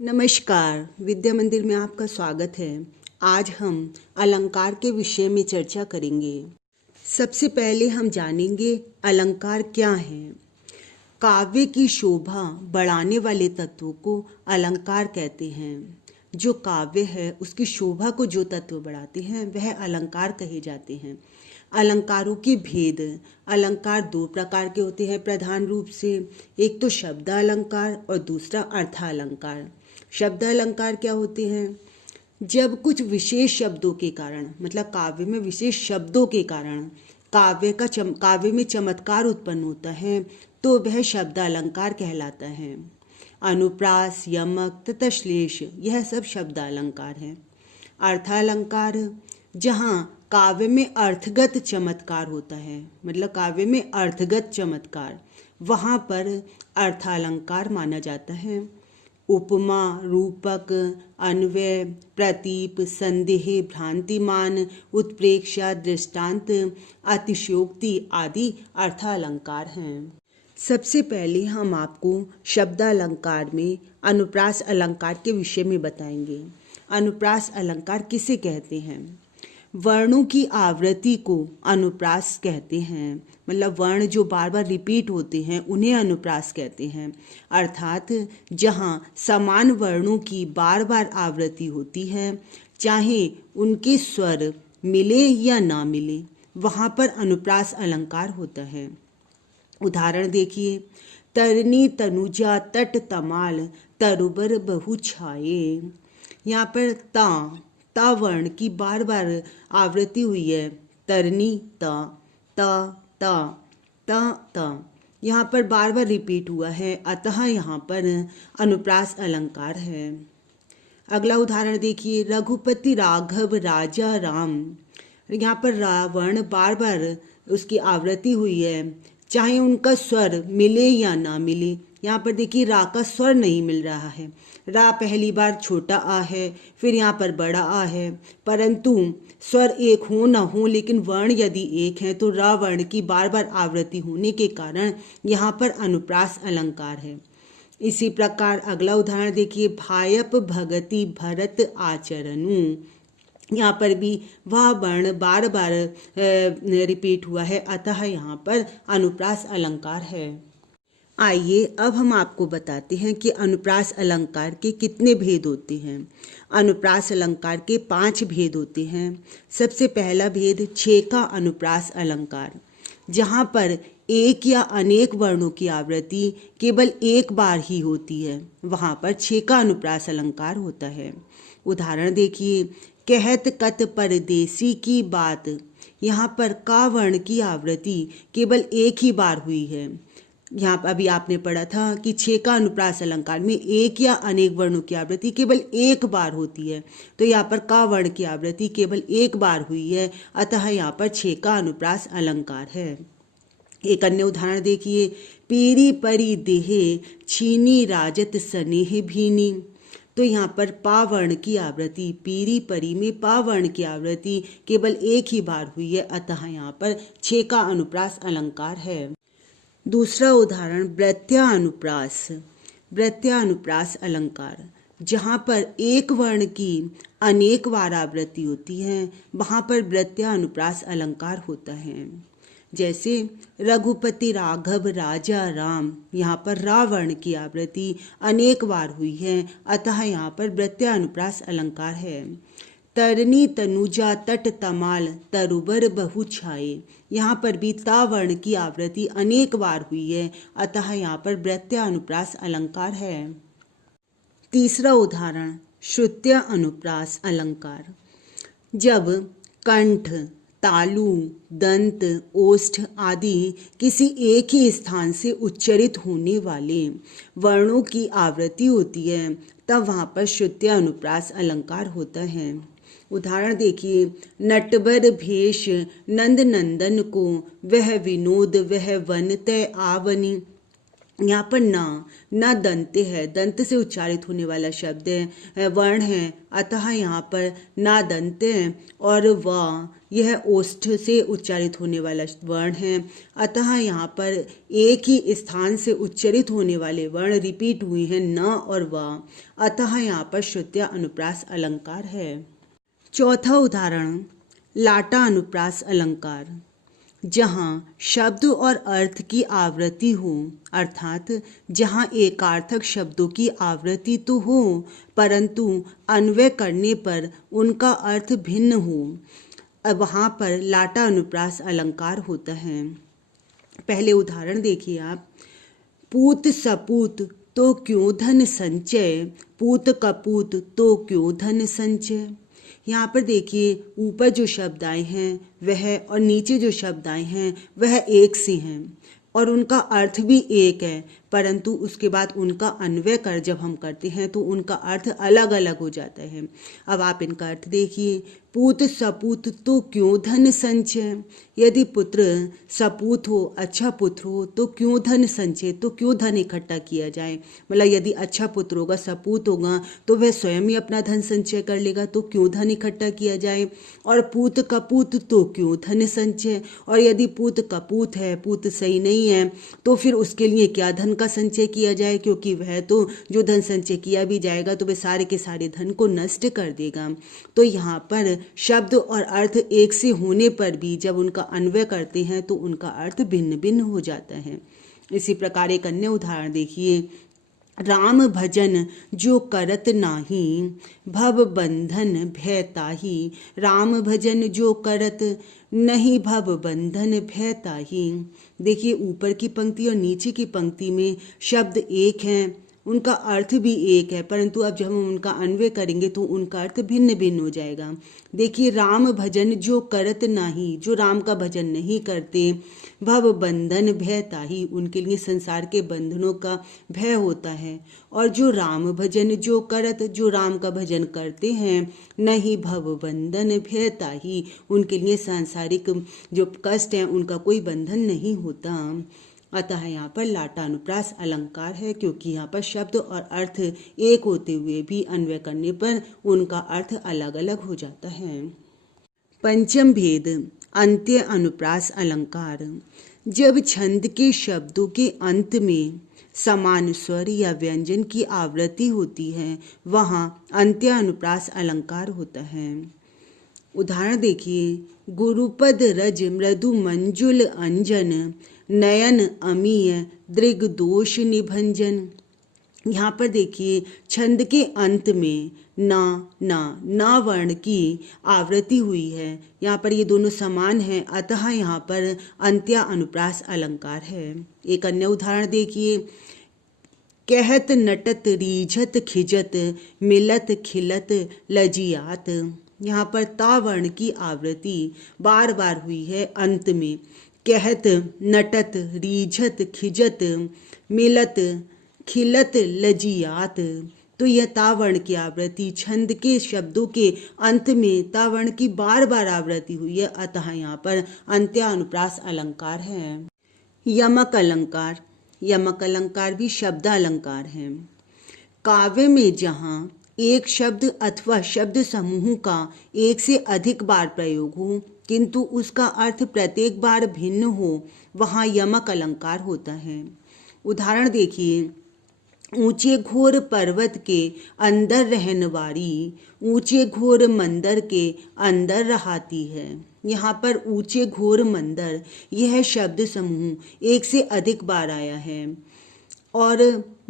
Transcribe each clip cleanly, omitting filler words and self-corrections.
नमस्कार, विद्या मंदिर में आपका स्वागत है। आज हम अलंकार के विषय में चर्चा करेंगे। सबसे पहले हम जानेंगे अलंकार क्या है। काव्य की शोभा बढ़ाने वाले तत्वों को अलंकार कहते हैं। जो काव्य है उसकी शोभा को जो तत्व बढ़ाते हैं वह अलंकार कहे जाते हैं। अलंकारों के भेद। अलंकार दो प्रकार के होते हैं प्रधान रूप से। एक तो शब्द अलंकार और दूसरा अर्थालंकार। शब्द अलंकार क्या होते हैं? जब कुछ विशेष शब्दों के कारण, मतलब काव्य में विशेष शब्दों के कारण काव्य में चमत्कार उत्पन्न होता है तो वह शब्द अलंकार कहलाता है। अनुप्रास, यमक तथा श्लेष यह सब शब्द अलंकार हैं। अर्थालंकार, जहाँ काव्य में अर्थगत चमत्कार होता है, मतलब काव्य में अर्थगत चमत्कार, वहाँ पर अर्थालंकार माना जाता है। उपमा, रूपक, अन्वय, प्रतीप, संदेह, भ्रांतिमान, उत्प्रेक्षा, दृष्टांत, अतिशयोक्ति आदि अर्थालंकार हैं। सबसे पहले हम आपको शब्दालंकार में अनुप्रास अलंकार के विषय में बताएंगे। अनुप्रास अलंकार किसे कहते हैं? वर्णों की आवृत्ति को अनुप्रास कहते हैं। मतलब वर्ण जो बार बार रिपीट होते हैं उन्हें अनुप्रास कहते हैं। अर्थात जहाँ समान वर्णों की बार बार आवृत्ति होती है, चाहे उनके स्वर मिले या ना मिले, वहाँ पर अनुप्रास अलंकार होता है। उदाहरण देखिए, तरनी तनुजा तट तमाल तरुबर बहु छाये। यहाँ पर ता वर्ण की बार बार आवृत्ति हुई है। तरनी ता ता ता ता ता, यहाँ पर बार बार रिपीट हुआ है, अतः यहाँ पर अनुप्रास अलंकार है। अगला उदाहरण देखिए, रघुपति राघव राजा राम। यहाँ पर वर्ण बार बार उसकी आवृत्ति हुई है, चाहे उनका स्वर मिले या ना मिले। यहाँ पर देखिए रा का स्वर नहीं मिल रहा है। रा पहली बार छोटा आ है, फिर यहाँ पर बड़ा आ है, परंतु स्वर एक हो ना हो, लेकिन वर्ण यदि एक है तो रा वर्ण की बार बार आवृत्ति होने के कारण यहाँ पर अनुप्रास अलंकार है। इसी प्रकार अगला उदाहरण देखिए, भायप भगति भरत आचरणु। यहाँ पर भी वह वर्ण बार बार रिपीट हुआ है, अतः यहाँ पर अनुप्रास अलंकार है। आइए अब हम आपको बताते हैं कि अनुप्रास अलंकार के कितने भेद होते हैं। अनुप्रास अलंकार के 5 भेद होते हैं। सबसे पहला भेद छेका अनुप्रास अलंकार, जहाँ पर एक या अनेक वर्णों की आवृत्ति केवल एक बार ही होती है, वहाँ पर छेका अनुप्रास अलंकार होता है। उदाहरण देखिए, कहत कत परदेसी की बात। यहाँ पर का वर्ण की आवृत्ति केवल एक ही बार हुई है। यहाँ पर अभी आपने पढ़ा था कि छेका अनुप्रास अलंकार में एक या अनेक वर्णों की आवृत्ति केवल एक बार होती है, तो यहाँ पर का वर्ण की आवृत्ति केवल एक बार हुई है, अतः यहाँ पर छेका अनुप्रास अलंकार है। एक अन्य उदाहरण देखिए, पीरी परी देहे छीनी राजत स्नेह भीनी। तो यहाँ पर पा वर्ण की आवृत्ति, पीरी परी में पा वर्ण की आवृत्ति केवल एक ही बार हुई है, अतः यहाँ पर छेका अनुप्रास अलंकार है। दूसरा उदाहरण वृत्त्यानुप्रास। वृत्त्यानुप्रास अलंकार, जहाँ पर एक वर्ण की अनेक बार आवृत्ति होती है, वहाँ पर वृत्त्यानुप्रास अलंकार होता है। जैसे रघुपति राघव राजा राम, यहाँ पर रा वर्ण की आवृत्ति अनेक बार हुई है, अतः यहाँ पर वृत्त्यानुप्रास अलंकार है। तरनी तनुजा तट तमाल तरुबर बहु छाये। यहाँ पर भी ता वर्ण की आवृत्ति अनेक बार हुई है, अतः यहाँ पर वृत्त्यानुप्रास अलंकार है। तीसरा उदाहरण श्रुत्य अनुप्रास अलंकार, जब कंठ, तालु, दंत, ओष्ठ आदि किसी एक ही स्थान से उच्चरित होने वाले वर्णों की आवृत्ति होती है, तब वहाँ पर श्रुत्य अनुप्रास अलंकार होता है। उदाहरण देखिए, नटबर भेष नंद नंदन को, वह विनोद वह वन तय आवनी। यहाँ पर न दंते है, दंत से उच्चारित होने वाला शब्द है, वर्ण है, अतः यहाँ पर ना दंते हैं। और व यह ओष्ठ से उच्चारित होने वाला वर्ण है, अतः यहाँ पर एक ही स्थान से उच्चारित होने वाले वर्ण रिपीट हुए हैं, न और व, अतः यहाँ पर श्रुत्या अनुप्रास अलंकार है। चौथा उदाहरण लाटा अनुप्रास अलंकार। जहाँ शब्द और अर्थ की आवृत्ति हो, अर्थात जहाँ एकार्थक शब्दों की आवृत्ति तो हो परंतु अन्वय करने पर उनका अर्थ भिन्न हो, वहाँ पर लाटा अनुप्रास अलंकार होता है। पहले उदाहरण देखिए आप। पूत सपूत तो क्यों धन संचय, पूत कपूत तो क्यों धन संचय। यहाँ पर देखिए ऊपर जो शब्द आए हैं वह और नीचे जो शब्द आए हैं वह एक से हैं और उनका अर्थ भी एक है, परंतु उसके बाद उनका अन्वय कर जब हम करते हैं तो उनका अर्थ अलग अलग हो जाता है। अब आप इनका अर्थ देखिए। पूत सपूत तो क्यों धन संचय। यदि पुत्र सपूत हो, अच्छा पुत्र हो, तो क्यों धन संचय, तो क्यों धन इकट्ठा किया जाए। मतलब यदि अच्छा पुत्र होगा, सपूत होगा, तो वह स्वयं ही अपना धन संचय कर लेगा, तो क्यों धन इकट्ठा किया जाए। और पूत कपूत तो क्यों धन संचय। और यदि पूत कपूत है, पूत सही नहीं है, तो फिर उसके लिए क्या धन का संचय किया जाए, क्योंकि वह तो जो धन संचय किया भी जाएगा तो वह सारे के सारे धन को नष्ट कर देगा। तो यहाँ पर शब्द और अर्थ एक से होने पर भी जब उनका अन्वय करते हैं तो उनका अर्थ भिन्न भिन्न हो जाता है। इसी प्रकार एक अन्य उदाहरण देखिए। राम भजन जो करत नाही, भव बंधन भय ताही। राम भजन जो करत नहीं, भव बंधन भय ताही। देखिए ऊपर की पंक्ति और नीचे की पंक्ति में शब्द एक हैं, उनका अर्थ भी एक है, परंतु अब जब हम उनका अन्वय करेंगे तो उनका अर्थ भिन्न भिन्न हो जाएगा। देखिए राम भजन जो करत नाही, जो राम का भजन नहीं करते, भव बंधन भय ताही, उनके लिए संसार के बंधनों का भय होता है। और जो राम भजन जो करत, जो राम का भजन करते हैं, नहीं भव बंधन भय ताही, उनके लिए सांसारिक जो कष्ट है उनका कोई बंधन नहीं होता। अतः यहाँ पर लाटा अनुप्रास अलंकार है, क्योंकि यहाँ पर शब्द और अर्थ एक होते हुए भी अन्वय करने पर उनका अर्थ अलग अलग हो जाता है। पंचम भेद अंत्य अनुप्रास अलंकार। जब छंद के शब्दों के अंत में समान स्वर या व्यंजन की आवृत्ति होती है, वहाँ अंत्य अनुप्रास अलंकार होता है। उदाहरण देखिए। गुरुपद रज मृदु मंजुल अंजन, नयन अमीय दृग दोष निभंजन। यहाँ पर देखिए छंद के अंत में ना वर्ण की आवृत्ति हुई है। यहाँ पर ये दोनों समान हैं, अतः यहाँ पर अंत्या अनुप्रास अलंकार है। एक अन्य उदाहरण देखिए। कहत नटत रीझत खिजत, मिलत खिलत लजियात। यहाँ पर ता वर्ण की आवृत्ति बार बार हुई है अंत में। कहत नटत रीझत खिजत, मिलत खिलत लजियात। तो यह तावर्ण की आवृत्ति छंद के शब्दों के अंत में तावर्ण की बार बार आवृत्ति हुई है, अतः यहाँ पर अंत्या अनुप्रास अलंकार है। यमक अलंकार। यमक अलंकार भी शब्द अलंकार है। काव्य में जहाँ एक शब्द अथवा शब्द समूह का एक से अधिक बार प्रयोग हो किंतु उसका अर्थ प्रत्येक बार भिन्न हो, वहाँ यमक अलंकार होता है। उदाहरण देखिए। ऊंचे घोर पर्वत के अंदर रहने वाली, ऊंचे घोर मंदिर के अंदर रहाती है। यहाँ पर ऊंचे घोर मंदिर यह शब्द समूह एक से अधिक बार आया है और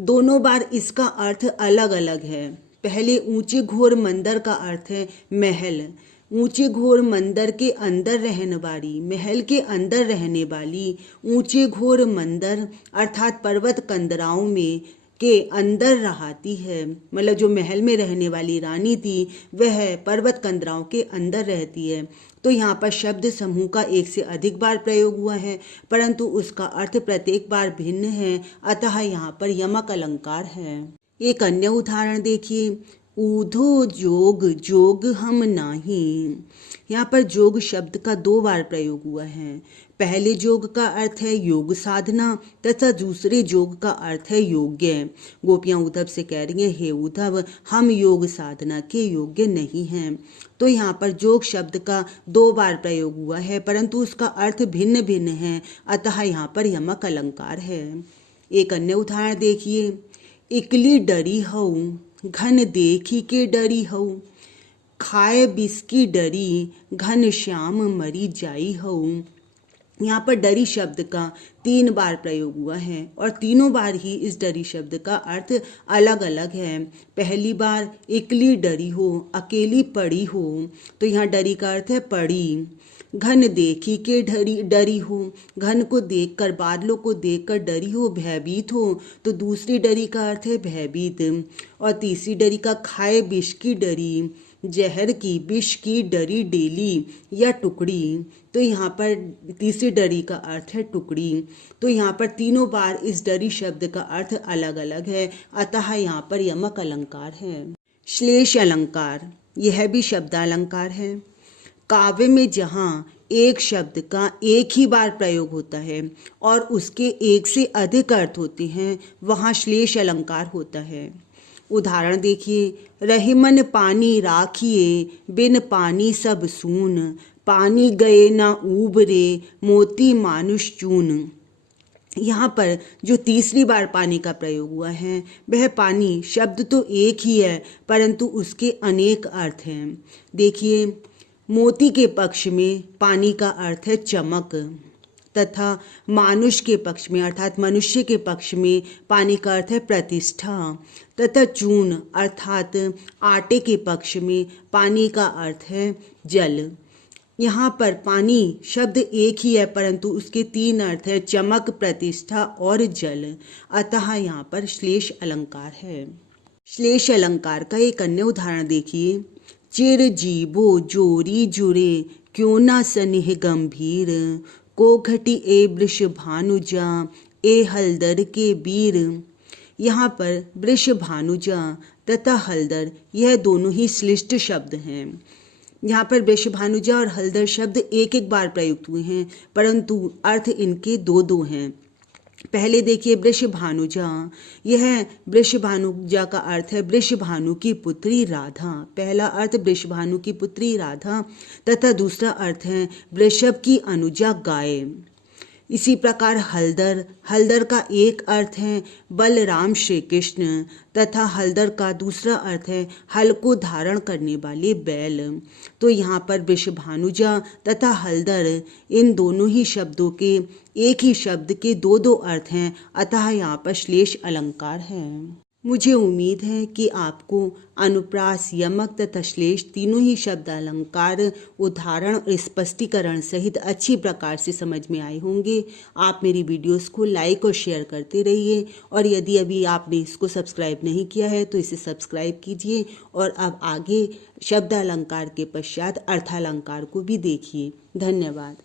दोनों बार इसका अर्थ अलग अलग है। पहले ऊंचे घोर मंदिर का अर्थ है महल। ऊंचे घोर मंदिर के अंदर रहने वाली, महल के अंदर रहने वाली, ऊंचे घोर मंदिर अर्थात पर्वत कंदराओं में के अंदर रहाती है। मतलब जो महल में रहने वाली रानी थी वह पर्वत कंदराओं के अंदर रहती है। तो यहाँ पर शब्द समूह का एक से अधिक बार प्रयोग हुआ है, परंतु उसका अर्थ प्रत्येक बार भिन्न है, अतः यहाँ पर यमक अलंकार है। एक अन्य उदाहरण देखिए। ऊधो जोग जोग हम नाही। यहाँ पर जोग शब्द का 2 बार प्रयोग हुआ है। पहले जोग का अर्थ है योग साधना तथा दूसरे जोग का अर्थ है योग्य। गोपियाँ उद्धव से कह रही हैं, हे उद्धव, हम योग साधना के योग्य नहीं हैं। तो यहाँ पर जोग शब्द का 2 बार प्रयोग हुआ है, परंतु उसका अर्थ भिन्न भिन्न है, अतः यहाँ पर यमक अलंकार है। एक अन्य उदाहरण देखिए। इकली डरी हऊ घन देखी के डरी हऊ, खाए बिस्की डरी घन श्याम मरी जाई हऊ। यहाँ पर डरी शब्द का 3 बार प्रयोग हुआ है और तीनों बार ही इस डरी शब्द का अर्थ अलग अलग है। पहली बार इकली डरी हो, अकेली पड़ी हो, तो यहाँ डरी का अर्थ है पड़ी। घन देखी के डरी हो, घन को देखकर, बादलों को देखकर डरी हो, भयभीत हो, तो दूसरी डरी का अर्थ है भयभीत। और तीसरी डरी का खाए विष की डरी, जहर की, विष की डरी डेली या टुकड़ी, तो यहाँ पर तीसरी डरी का अर्थ है टुकड़ी। तो यहाँ पर तीनों बार इस डरी शब्द का अर्थ अलग अलग है, अतः यहाँ पर यमक अलंकार है। श्लेष अलंकार, यह भी शब्दालंकार है। काव्य में जहाँ एक शब्द का एक ही बार प्रयोग होता है और उसके एक से अधिक अर्थ होते हैं, वहाँ श्लेष अलंकार होता है। उदाहरण देखिए। रहीमन पानी राखिए, बिन पानी सब सून, पानी गए ना उबरे, मोती मानुष चून। यहाँ पर जो तीसरी बार पानी का प्रयोग हुआ है, वह पानी शब्द तो एक ही है, परंतु उसके अनेक अर्थ हैं। देखिए, मोती के पक्ष में पानी का अर्थ है चमक, तथा मानुष के पक्ष में अर्थात मनुष्य के पक्ष में पानी का अर्थ है प्रतिष्ठा, तथा चून अर्थात आटे के पक्ष में पानी का अर्थ है जल। यहाँ पर पानी शब्द एक ही है, परंतु उसके 3 अर्थ है, चमक, प्रतिष्ठा और जल, अतः यहाँ पर श्लेष अलंकार है। श्लेष अलंकार का एक अन्य उदाहरण देखिए। चिर जीवो जोरी जुरे, क्यों ना सनिह गंभीर, को घटी ए वृष भानुजा, ए हलदर के वीर। यहाँ पर वृष भानुजा तथा हलदर यह दोनों ही श्लिष्ट शब्द हैं। यहाँ पर वृष भानुजा और हलदर शब्द एक एक बार प्रयुक्त हुए हैं, परंतु अर्थ इनके 2 हैं। पहले देखिए वृष भानुजा, यह वृष भानुजा का अर्थ है वृष भानु की पुत्री राधा। पहला अर्थ वृष भानु की पुत्री राधा तथा दूसरा अर्थ है वृषभ की अनुजा गाय। इसी प्रकार हलदर, हलदर का एक अर्थ है बलराम श्री कृष्ण तथा हलदर का दूसरा अर्थ है हल को धारण करने वाले बैल। तो यहाँ पर वृषभानुजा तथा हलदर इन दोनों ही शब्दों के एक ही शब्द के 2 अर्थ हैं, अतः यहाँ पर श्लेष अलंकार है। मुझे उम्मीद है कि आपको अनुप्रास, यमक तथा श्लेष तीनों ही शब्द अलंकार उदाहरण और स्पष्टीकरण सहित अच्छी प्रकार से समझ में आए होंगे। आप मेरी वीडियोस को लाइक और शेयर करते रहिए और यदि अभी आपने इसको सब्सक्राइब नहीं किया है तो इसे सब्सक्राइब कीजिए और अब आगे शब्द अलंकार के पश्चात अर्थालंकार को भी देखिए। धन्यवाद।